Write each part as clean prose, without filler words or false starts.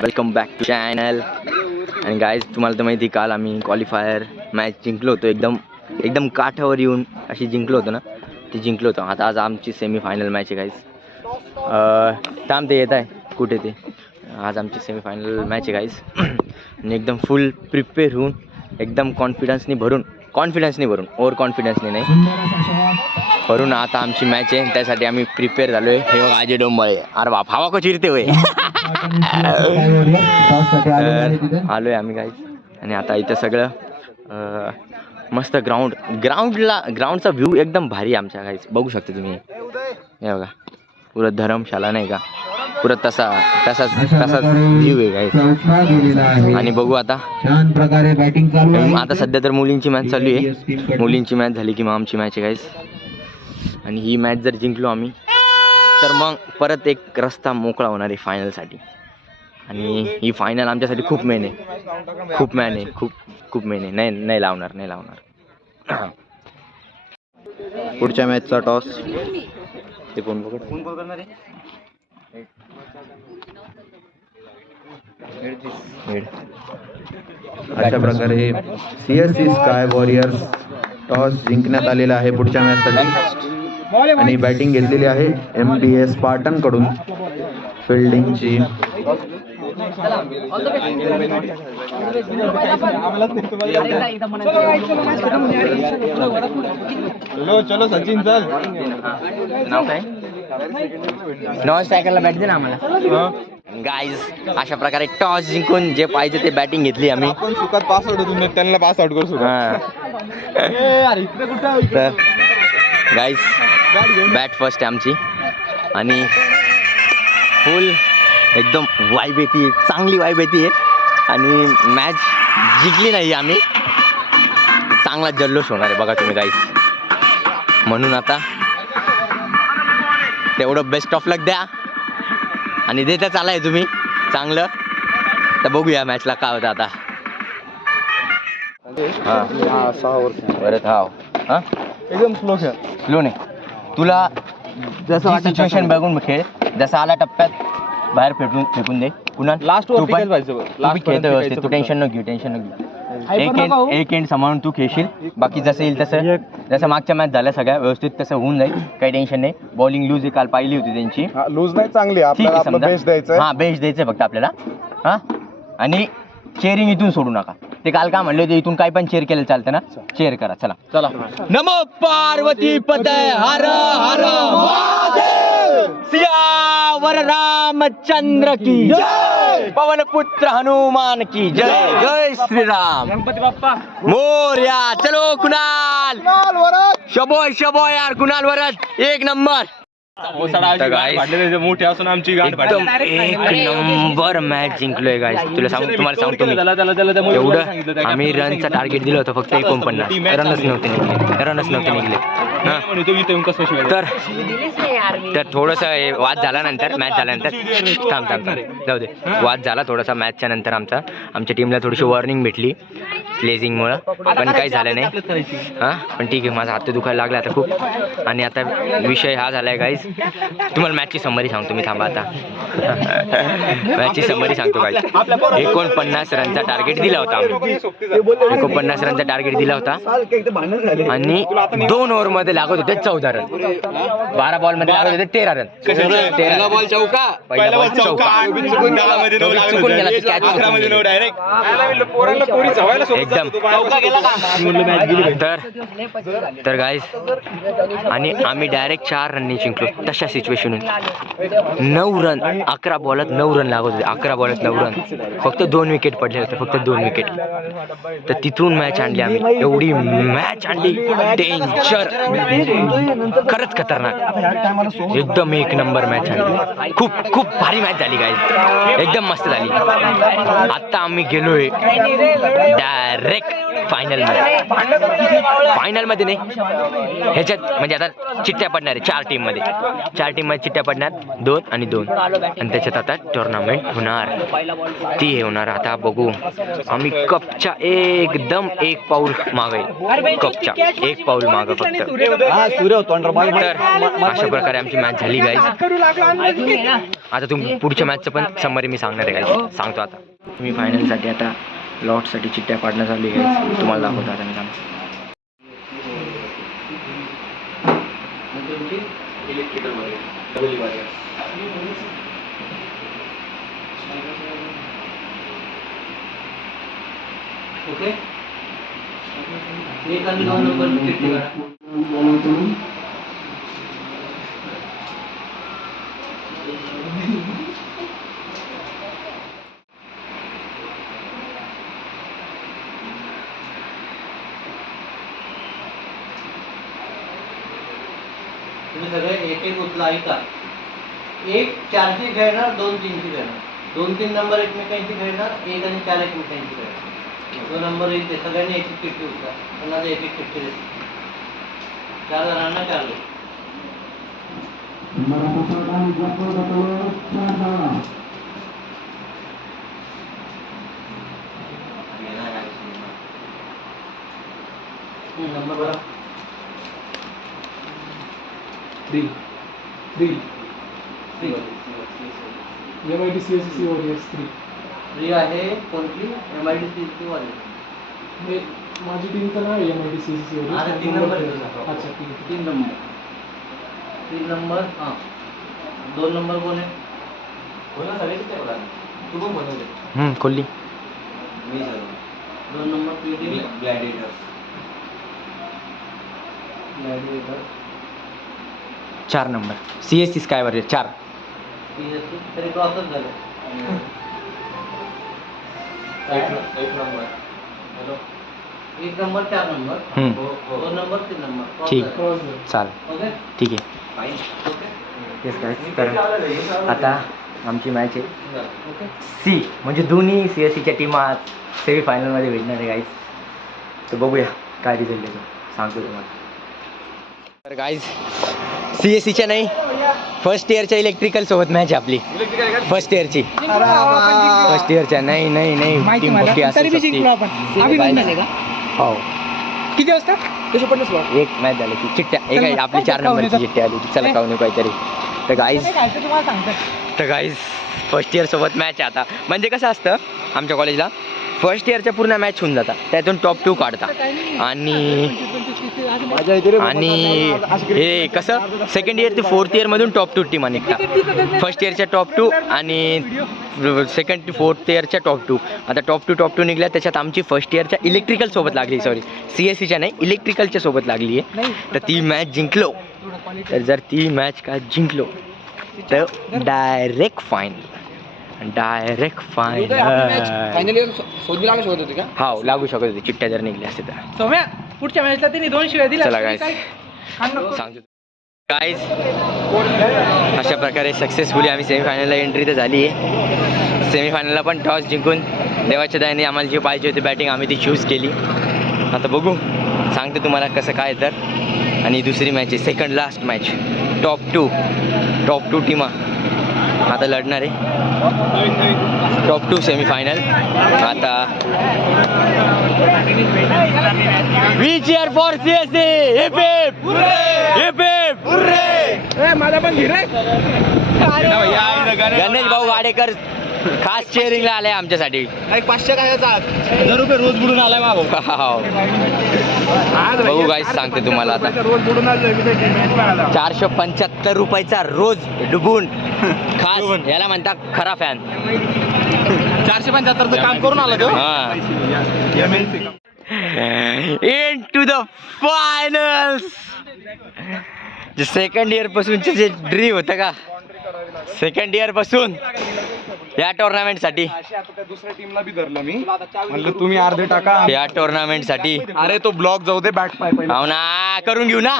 Welcome back to channel. आणि guys तुम्हाला तर माहिती काल आम्ही क्वालिफायर मॅच जिंकलो होतो. एकदम काठावर येऊन अशी जिंकलो होतो ना, ती जिंकलो होतो. आता आज आमची सेमीफायनल मॅच आहे गाईज. थांब ते येत आहे कुठे ते. आज आमची सेमीफायनल मॅच आहे गाईज. आणि एकदम फुल प्रिपेअर होऊन एकदम कॉन्फिडन्सनी भरून ओव्हर कॉन्फिडन्सनी नाही भरून आता आमची मॅच आहे. त्यासाठी आम्ही प्रिपेअर झालो आहे. हे बघा अजय डोंबाळे. अरे बाप हवा को चिरते होय. आलोय आम्ही गाईज. आणि आता इथं सगळं मस्त ग्राउंडचा व्ह्यू एकदम भारी आमच्या गाईज. बघू शकता तुम्ही. हे बघा पुरं धरमशाला नाही का, पुरं तसाच व्ह्यू आहे गाईज. आणि बघू आता सध्या तर मुलींची मॅच चालू आहे. मुलींची मॅच झाली की मग आमची मॅच आहे गाईज. आणि ही मॅच जर जिंकलो आम्ही तर मग परत एक रस्ता मोकळा होणार आहे फायनलसाठी. आणि ही फायनल आमच्यासाठी खूप मेन आहे. खूप मेन आहे. नाही लावणार. पुढच्या मॅचचा टॉस ते कोण करणार आहे. अशा प्रकारे CSC स्काय वॉरियर्स टॉस जिंकण्यात आलेला आहे पुढच्या मॅचसाठी. आणि बॅटिंग घेतलेली आहे MDA स्पार्टन कडून. फिल्डिंगची चलो सचिन चल. नाव काय. नॉन स्ट्रायकरला बॅट दे ना आम्हाला. गाईज अशा प्रकारे टॉस जिंकून जे पाहिजे ते बॅटिंग घेतली आम्ही. आपण सुखात पास आउट होतो, त्यांना पास आउट करू. तर गाईज बॅट फर्स्ट आहे आमची. आणि फुल एकदम वाईब येते, चांगली वाईब येते. आणि मॅच जिंकली नाही आम्ही, चांगला जल्लोष होणार आहे बघा तुम्ही गाईज. म्हणून आता तेवढं बेस्ट ऑफ लक द्या. आणि देता चालाय तुम्ही चांगलं. तर बघूया मॅचला काय होतं आता. परत हां एकदम स्लो खेळ. स्लो नाही. तुला जसं सिच्युएशन बघून खेळ. जसं आला टप्प्यात बाहेर फेकून दे. पुन्हा लास्ट तू खेळतो व्यवस्थित. तू टेन्शन न घेऊ. एक एंड सांभाळून तू खेळशील. बाकी जसं येईल तसं. जसं मागच्या मॅच झाल्या सगळ्या व्यवस्थित तसं होऊन जाईल. काही टेन्शन नाही. बॉलिंग लूज काल पाहिली होती त्यांची. लूज नाही, चांगली आपल्याला बेस्ट द्यायचं. हां बेस्ट द्यायचं फक्त आपल्याला. हां आणि चेअरिंग इथून सोडू नका. ते काल काय म्हणले होते, इथून काय पण चेअर केलं चालतं ना. चेअर करा. चला. नमो पार्वती पतय हर हर महादेव. सियावर रामचंद्र की जय. पवन पुत्र हनुमान की जय. जय श्रीराम. गणपती बाप्पा मोरया. चलो कुणाल. शबोय यार कुणाल वरद एक नंबर. मोठी असून आमची गाठ एकदम एक नंबर मॅच जिंकलोय गाईस. तुम्हाला सांगतो मी. एवढं आम्ही रनचा टार्गेट दिलं होतं फक्त 49. रनच नव्हते निघले. तर थोडंसं वाद झाल्यानंतर मॅच झाल्यानंतर थांब जाऊ दे. वाद झाला थोडासा मॅचच्या नंतर. आमच्या टीमला थोडीशी वॉर्निंग भेटली स्लेझिंगमुळं. पण काही झालं नाही. हां पण ठीक आहे. माझा हात दुखायला लागला आता खूप. आणि आता विषय हा झाला आहे गाईज. तुम्हाला मॅचची समरी सांगतो मी. थांबा आता. मॅचची समरी सांगतो गाईज. 49 रनचा टार्गेट दिला होता आम्ही. 49 रनचा टार्गेट दिला होता. आणि 2 ओव्हरमध्ये लागत होते 14 रन. 12 बॉलमध्ये लागत होते 13 रन. 13 बॉल चौका. पहिला बॉल चौका. चुकून गेला की कॅच एकदम. तर गाईज आणि आम्ही डायरेक्ट 4 रनने जिंकलो. तशा सिच्युएशनून 9 रन 11 बॉलात 9 रन लागत होते. 11 बॉलात 9 रन. फक्त 2 विकेट पडले होते. फक्त 2 विकेट. तर तिथून मॅच आणली आम्ही. एवढी मॅच आणली. डेंजर. खरंच खतरनाक. एकदम एक नंबर मॅच आणली. खूप भारी मॅच झाली गाईज. एकदम मस्त झाली. आता आम्ही गेलोय डायरेक्ट फायनलमध्ये नाही, ह्याच्यात म्हणजे आता चिठ्ठ्या पडणार आहे 4 टीममध्ये, 4 टीममध्ये चिठ्ठ्या पडणार 2 आणि 2 आणि त्याच्यात आता टुर्नामेंट होणार, ती हे होणार. आता बघू आम्ही कपच्या एकदम 1 पाऊल मागे, कपच्या 1 पाऊल मागं फक्त. तर अशा प्रकारे आमची मॅच झाली गाईज. आता तुम्ही पुढच्या मॅचचं पण समरी मी सांगणार आहे गाईज, सांगतो आता. मी फायनलसाठी आता लॉटसाठी चिठ्ठ्या पाडणं चालू आहे गाईज, तुम्हाला दाखवतो आता मी काम. ओके, 1 आणि 2 नंबर चिठ्ठी काढा. तुम्ही सगळे एक एक उचला, ऐका. 1 4ची खेळणार, 2 3ची खेळणार, 2 3 नंबर एकमेकांची खेळणार, 1 आणि 4 एकमेकांची खेळणार. जो नंबर येईल ते सगळ्यांनी एक एक चिठ्ठी उचला, त्यांना एक एक चिठ्ठी देते. 4 जणांना 4 देते. नंबर बघा. 3 MIT CSC Warriors 3. 3 आहे कोणती? MIDC वाली. माझी टीमचं नाव आहे MIT CSC Warriors. अरे 3 नंबर आहे तुझा. अच्छा, 3 नंबर. 3 नंबर. हां, 2 नंबर कोण आहे? कोणा सगळेच ते बघा. तू पण बनवले. खोलली. मी sir. 2 number PD gladiator. 4 number CSC sky warrior 4. तरी क्रॉसच झालं. 1 number. Hello, 1 number 4 number. 2 number 3 number. ठीक. क्रॉस. चाल, ओके, ठीक आहे. फाईन. ओके, येस गाईज, तर आता आमची मॅच आहे ओके. सी, म्हणजे दोन्ही CSCच्या टीमा सेमीफायनलमध्ये भेटणार आहे गाईज. तर बघूया काय रिझल्ट येतो, सांगतो तुम्हाला. तर गाईज CSCच्या नाही, फर्स्ट इयरच्या इलेक्ट्रिकल सोबत मॅच आहे आपली. फर्स्ट इयरची, फर्स्ट इयरच्या. नाही नाही नाही, टीम मोठी असू शकते. हो, किती वाजता? एक मॅच झाली की चिठ्ठ्या, एक आहे आपली 4 नंबरची चिठ्ठी आली, चला काहून काहीतरी. तर गाईज फर्स्ट इयर सोबत मॅच आहे आता. म्हणजे कसं असतं आमच्या कॉलेजला, फर्स्ट इयरच्या पूर्ण मॅच होऊन जातात, त्यातून टॉप 2 काढता. आणि हे कसं सेकंड इयर ते 4th इयरमधून टॉप 2 टीमा निघतात. फर्स्ट इयरच्या टॉप 2 आणि सेकंड ते 4th इयरच्या टॉप 2. आता टॉप 2 निघल्या, त्याच्यात आमची फर्स्ट इयरच्या इलेक्ट्रिकल सोबत लागली, सॉरी CSCच्या नाही, इलेक्ट्रिकलच्या सोबत लागली आहे. तर ती मॅच जिंकलो, तर जर ती मॅच का जिंकलो तर डायरेक्ट फायनल. हो, लागू शकत होती चिठ्ठ्या जर निघल्या असते तर. सौम्या, पुढच्या मॅचला त्यांनी 2 शिव्या दिल्या. चला गाईज, सांगतो गाईज, अशा प्रकारे सक्सेसफुली आम्ही सेमीफायनलला एंट्री तर झाली आहे. सेमीफायनलला पण टॉस जिंकून देवाच्या दयाने आम्हाला जी पाहिजे होती बॅटिंग आम्ही ती चूज केली. आता बघू, सांगतो तुम्हाला कसं काय तर. आणि दुसरी मॅच आहे, सेकंड लास्ट मॅच, टॉप 2 टीमा आता लढणार आहे. Top 2 semifinal. आता we cheer for CSC. Hip hip hip hip. माझा पण धीर आहे. गणेश भाऊ वाडेकर खास चेअरिंगला आले आमच्यासाठी. 500 काय 1000 रुपये रोज बुडून आलाय मागो. बघू गाईस, सांगते तुम्हाला आता. रोज बुडून आलं 475 रुपयाचा रोज डुबून खास, याला म्हणतात खरा फॅन. 475चं काम करून आला तो. Into the finals. जे सेकंड इयर पासूनचे जे ड्रीम होतं का, सेकंड इयर पासून या टुर्नामेंटसाठी. दुसऱ्या टीमला बी धरलं मी, म्हणलं तुम्ही अर्धे टाका या टुर्नामेंटसाठी. अरे तो ब्लॉक जाऊ दे, बॅट पाय हो ना, करून घेऊ ना.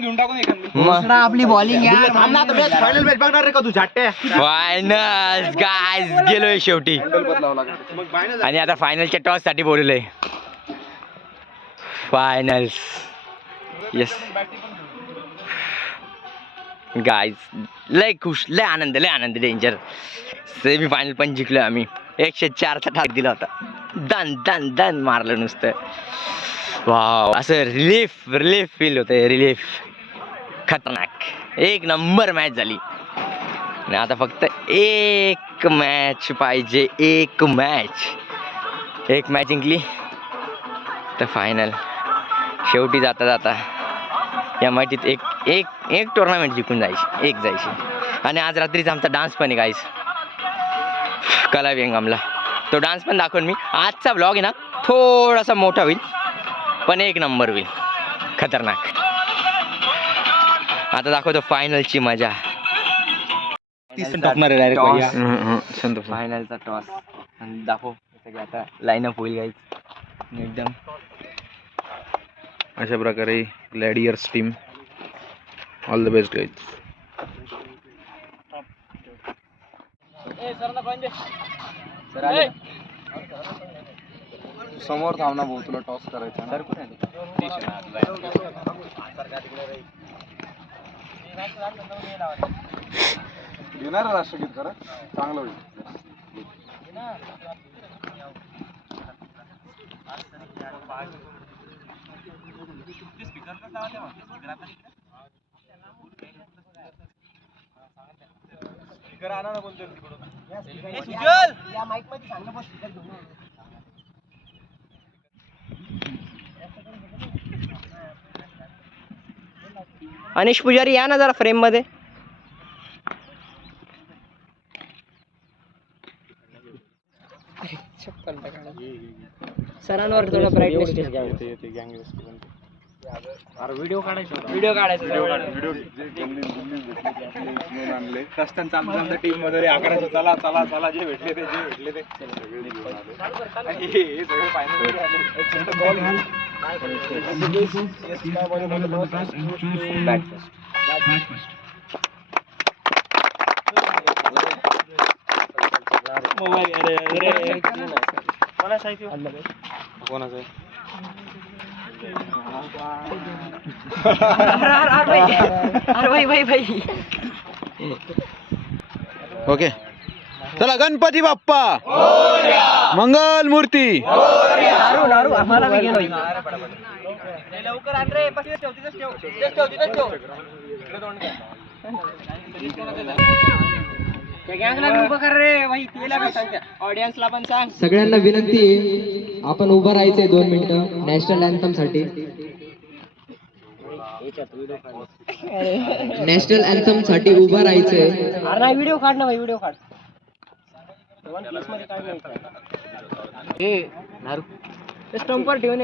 घेऊन टाकून एखादी. मग आपली बॉलिंग फायनल मॅच बघणार रे का तू झाट्या. फायनल गाईज गेलोय शेवटी. आणि आता फायनलच्या टॉस साठी बोललोय. फायनल्स. येस गाईज, लय खुश, लय आनंद डेंजर. सेमी फायनल पण जिंकलो आम्ही. 104चा ठाक दिला होता. दन मारलं नुसतं. वाव, असं रिलीफ फील होतंय. रिलीफ खतरनाक. एक नंबर मॅच झाली. आणि आता फक्त एक मॅच पाहिजे. एक मॅच जिंकली तर फायनल. शेवटी जाता या मॅचीत एक टुर्नामेंट जिंकून जायची. आणि आज रात्रीचा आमचा डान्स पण आहे गाईस, कला विहंगमला. तो डान्स पण दाखवून मी. आजचा ब्लॉग आहे ना थोडासा मोठा होईल पण एक नंबर होईल. खतरनाक. आता दाखवतो फायनलची मजा. फायनलचा टॉस दाखव. आता लाईनअप होईल गाईस एकदम. अशा प्रकारे gladiators team. All the best guys. समोर थांब ना भाऊ, तुला टॉस करायचा ना. घेणार राष्ट्रगीत करा, चांगलं होईल. अनिश पुजारी या ना जरा फ्रेम मध्ये. सरांवर थोडं ब्राईटनेस व्हिडिओ काढायचा. आणले रस्त्यांचा आमच्या टीम मध्ये आकाराचं चला जे भेटले ते हे सगळे फायनल कोणाचं ओके, चला. गणपती बाप्पा मंगल मूर्ती. सगळ्यांना विनंती आहे, आपण उभं राहायचंय 2 मिनिटं नॅशनल अँथम साठी. नॅशनल अँथम साठी उभं राहायचंय. व्हिडिओ काढ ना भाई, व्हिडिओ काढ. स्टंपवर ठेवून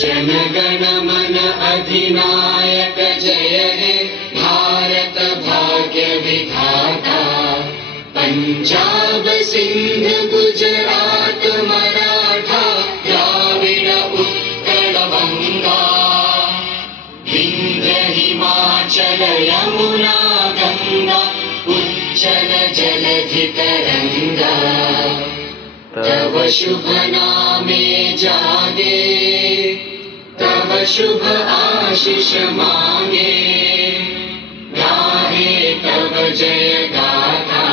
जनगण मन अधिनायक जय हे भारत भाग्य विधाता. पंजाब सिंध गुजरात मराठा द्राविड उत्कल बंगा. विंध्य हिमाचल यमुना गंगा उज्जल जलधि तरंगा. तव शुभ नामे जागे, तव शुभ आशीष मांगे. गाहे तव जय गाथा.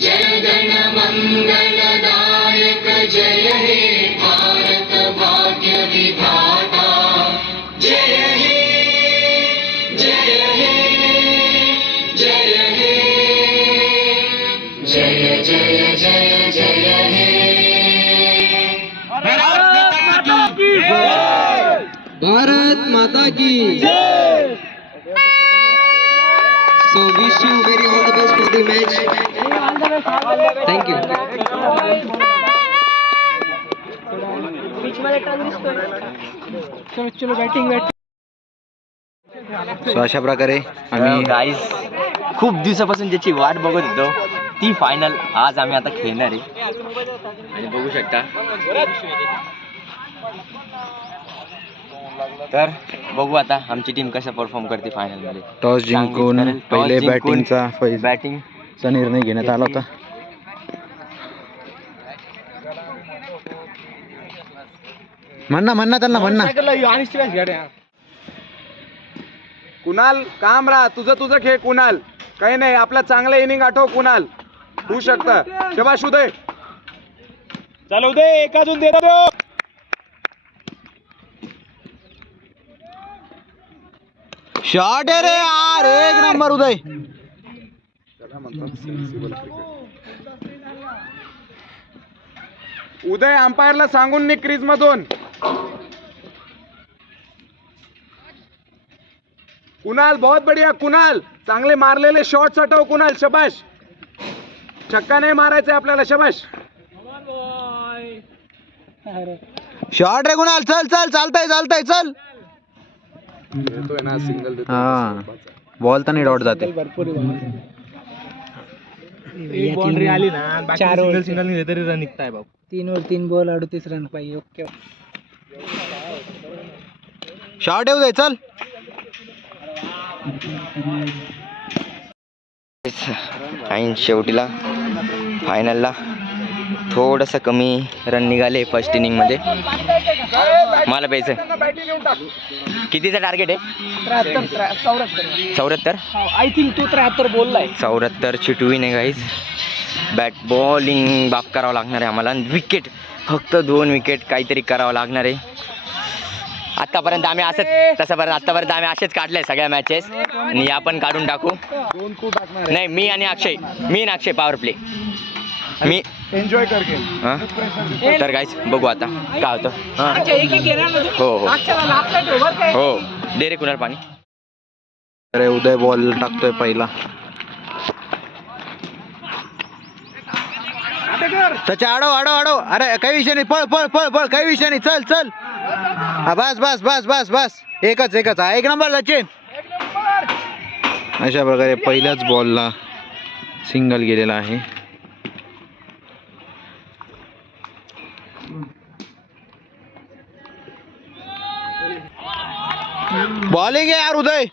जय गण मंगलदायक जय हे भारत भाग्य विधाता. जय हे जय हे जय हे जय जय जय जय हे. भारत माता की. So wish you very all the best for the match. Thank you. So अशा प्रकारे आम्ही गाईज खूप दिवसापासून ज्याची वाट बघत होतो ती फायनल आज आम्ही आता खेळणार आहे. आणि बघू शकता तर बघू आता आमची टीम कसं परफॉर्म करते फायनल मध्ये. टॉस जिंकून पहिले बॅटिंगचा बॅटिंग निर्णय घेण्यात आला होता. म्हणा त्यांना. कुणाल काम राहा, तुझं खेळ कुणाल. काही नाही, आपला चांगला इनिंग आठव कुणाल, होऊ शकतं. शबाश उदय. चल उदय, एक अजून दे दो. शॉट आहे रे यार, एक नंबर उदय. उदय अंपायरला सांगून निघ क्रीज मधून. कुणाल बहुत बढिया. कुणाल चांगले मारलेले शॉट्स हटव. कुणाल शबाश. छक्का नाही मारायचा आपल्याला. शबाश. शॉट रे कुणाल, चल चल, चालतंय चल. हा, बॉल तर नाही डॉट जाते. बाउंड्री आली ना, 4 सिंगल निघते तरी रन निघताय बाबू. 3 वर 3 बॉल 38 रन पाहिजे. ओके. शॉट येऊ दे, चल. आणि शेवटीला फायनलला थोडंसं कमी रन निघाले फर्स्ट इनिंग मध्ये. मला प्यायचं. कितीचं टार्गेट आहे? 74. आय थिंक तो 73 बोललाय. 74 चिटवीन आहे गाईज. बॅट बॉलिंग बाप करावं लागणार आहे आम्हाला. विकेट फक्त 2 विकेट काहीतरी करावं लागणार आहे. आतापर्यंत आम्ही असेच काढले सगळ्या मॅचेस आणि आपण काढून टाकू. नाही, मी आणि अक्षय पॉवर प्ले. मी एन्जॉय करके. तर गाईज बघू आता काय होतं. हो दे रे कुणाल पाणी. अरे उदय बॉल टाकतोय पहिला. सच्या आडो. अरे काही विषय नाही, पळ काही विषय नाही. चल. हा, बस. एकच. हा, एक नंबर सचिन. अशा प्रकारे पहिल्याच बॉलला सिंगल गेलेला आहे. बॉलिंग आहे यार उदय.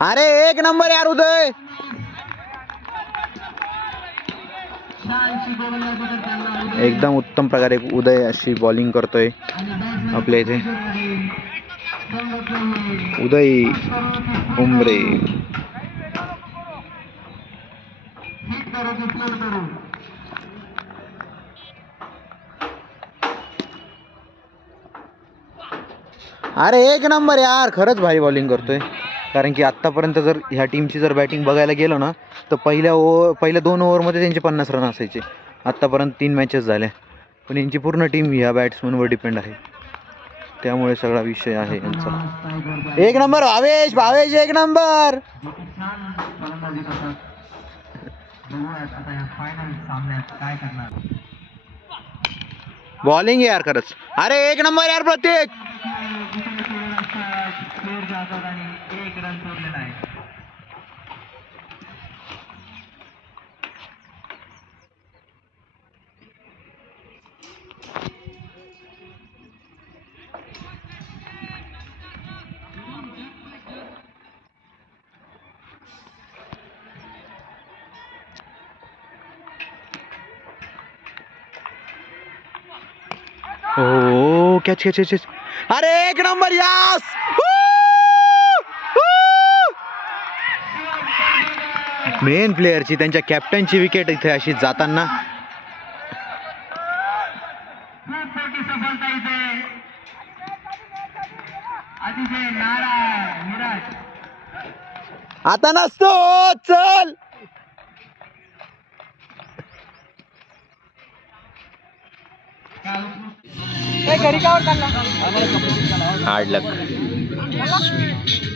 अरे एक नंबर यार उदय. एकदम उत्तम प्रकारे उदय अशी बॉलिंग करतोय आपल्या इथे. उदय उमरे. अरे एक नंबर यार, खरंच भारी बॉलिंग करतोय. कारण की आत्तापर्यंत जर ह्या टीमची जर बॅटिंग बघायला गेलो ना, तर पहिल्या 2 ओव्हरमध्ये त्यांचे 50 रन असायचे. आत्तापर्यंत 3 मॅचेस झाल्या, पण यांची पूर्ण टीम ह्या बॅट्समनवर डिपेंड आहे. त्यामुळे सगळा विषय आहे यांचा. एक नंबर भावेश एक नंबर. बॉलिंग यार खरंच. अरे एक नंबर यार प्रत्येक. ओ कॅच. अरे एक नंबर यास. मेन प्लेअरची, त्यांच्या कॅप्टनची विकेट इथे अशी जाताना. आता नसतो. चल. हार्ड लक.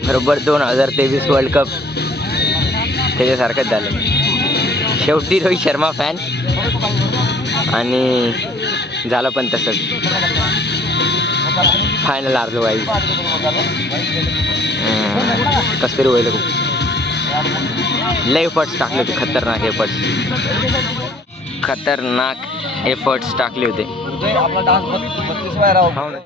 बरोबर 2023 वर्ल्ड कप त्याच्यासारखंच झालं. शेवटी रोहित शर्मा फॅन आणि झालं पण तसंच. फायनल हारलो बाई. कसं तरी व्हायला खूप. लय एफर्ट्स टाकले होते, खतरनाक एफर्ट्स टाकले होते. हो ना.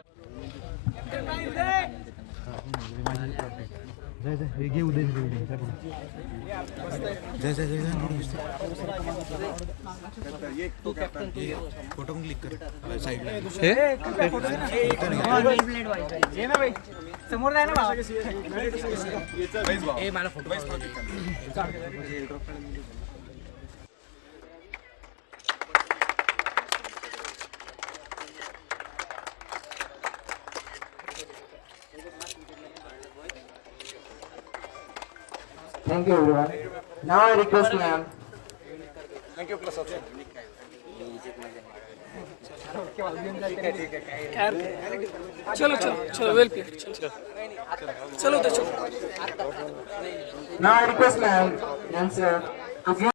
समोर जाय ना. Thank you everyone. Now I request ma'am. चलो वेल प्लेड. चलो. Now I request ma'am, sir, if you